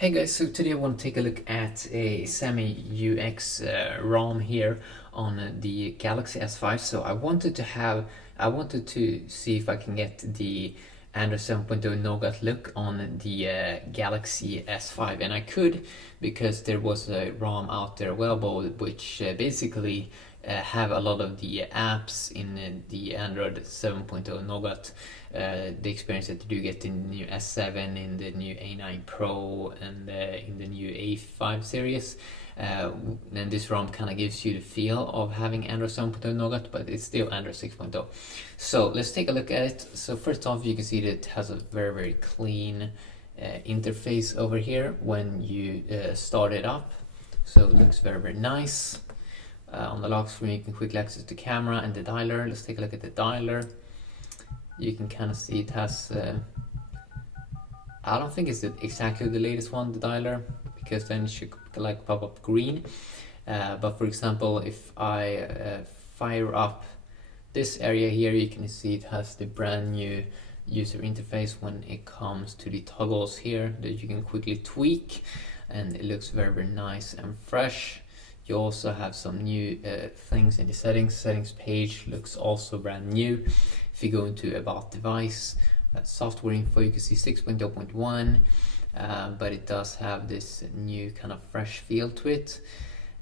Hey guys, so today I want to take a look at a SamyUX ROM here on the Galaxy S5. So I wanted to see if I can get the Android 7.0 Nougat look on the Galaxy S5, and I could because there was a ROM out there, Wellbo, which basically have a lot of the apps in the Android 7.0 Nougat. The experience that you do get in the new S7, in the new A9 Pro, and in the new A5 series. And this ROM kind of gives you the feel of having Android 7.0 Nougat, but it's still Android 6.0. So let's take a look at it. So first off, you can see that it has a very, very clean interface over here when you start it up. So it looks very, very nice. On the lock screen, you can quickly access the camera and the dialer. Let's take a look at the dialer. You can kind of see it has, I don't think it's exactly the latest one, the dialer, because then it should like pop up green. But for example, if I fire up this area here, you can see it has the brand new user interface when it comes to the toggles here that you can quickly tweak, and it looks very, very nice and fresh. You also have some new things in the settings page, looks also brand new. If you go into about device, software info, you can see 6.0.1, but it does have this new kind of fresh feel to it.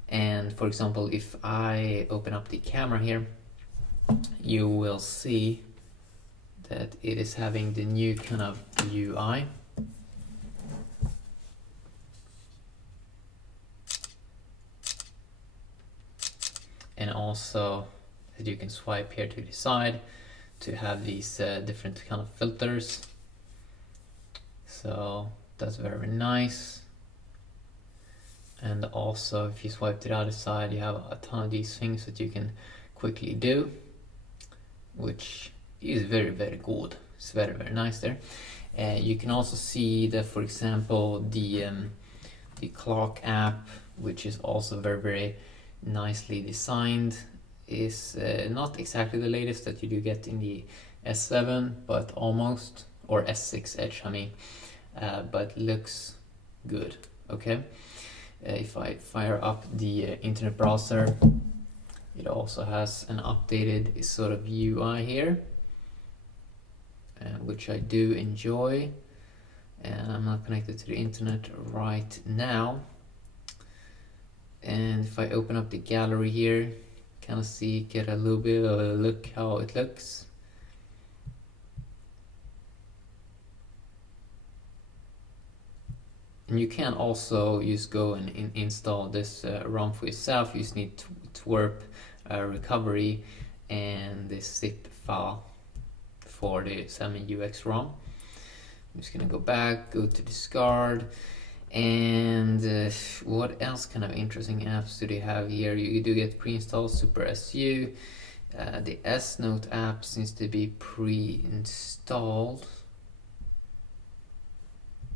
And for example, if I open up the camera here, you will see that it is having the new kind of UI. And also that you can swipe here to the side to have these different kind of filters. So that's very, very nice. And also if you swipe to the other side, you have a ton of these things that you can quickly do, which is very, very good. It's very, very nice there. You can also see that, for example, the clock app, which is also very, very nicely designed, is not exactly the latest that you do get in the S7, but almost, or S6 Edge, I mean, but looks good. Okay, if I fire up the internet browser, it also has an updated sort of UI here, which I do enjoy, and I'm not connected to the internet right now. And if I open up the gallery here, kind of see, get a little bit of a look how it looks. And you can also just go and install this ROM for yourself. You just need twerp recovery and this zip file for the SamyUX ROM. I'm just gonna go back, go to discard. And what else kind of interesting apps do they have here? You do get pre-installed Super SU. The S Note app seems to be pre-installed.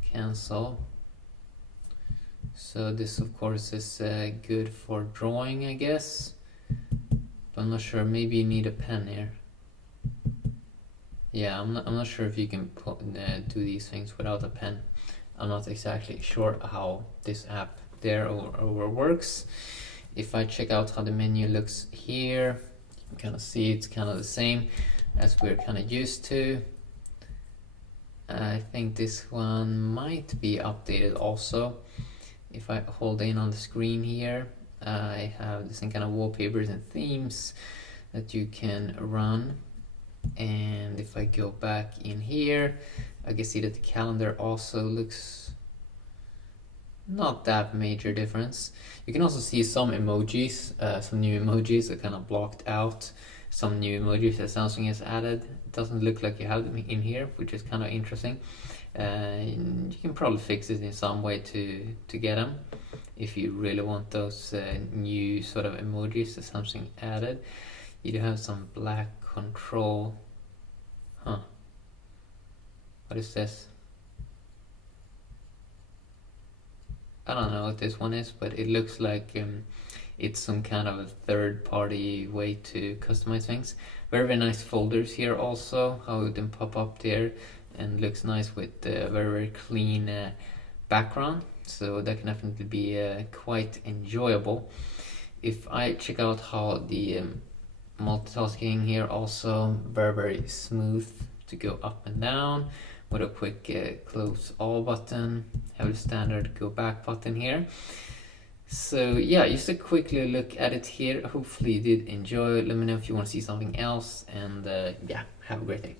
Cancel. So this of course is good for drawing, I guess. But I'm not sure, maybe you need a pen here. Yeah, I'm not sure if you can do these things without a pen. I'm not exactly sure how this app there over works. If I check out how the menu looks here, you can kind of see it's kind of the same as we're kind of used to. I think this one might be updated also. If I hold in on the screen here, I have this kind of wallpapers and themes that you can run. And if I go back in here, I can see that the calendar also looks not that major difference. You can also see some emojis, some new emojis are kind of blocked out. Some new emojis that Samsung has added. It doesn't look like you have them in here, which is kind of interesting. You can probably fix it in some way to get them if you really want those new sort of emojis that Samsung added. You do have some black control. Huh. What is this? I don't know what this one is, but it looks like it's some kind of a third-party way to customize things. Very, very nice folders here also, how it pop up there, and looks nice with very, very clean background. so that can definitely be quite enjoyable. If I check out how the multitasking here, also very smooth to go up and down with a quick close all button, have a standard go back button here. So yeah, just a quickly look at it here. Hopefully you did enjoy. Let me know if you want to see something else, and yeah, have a great day.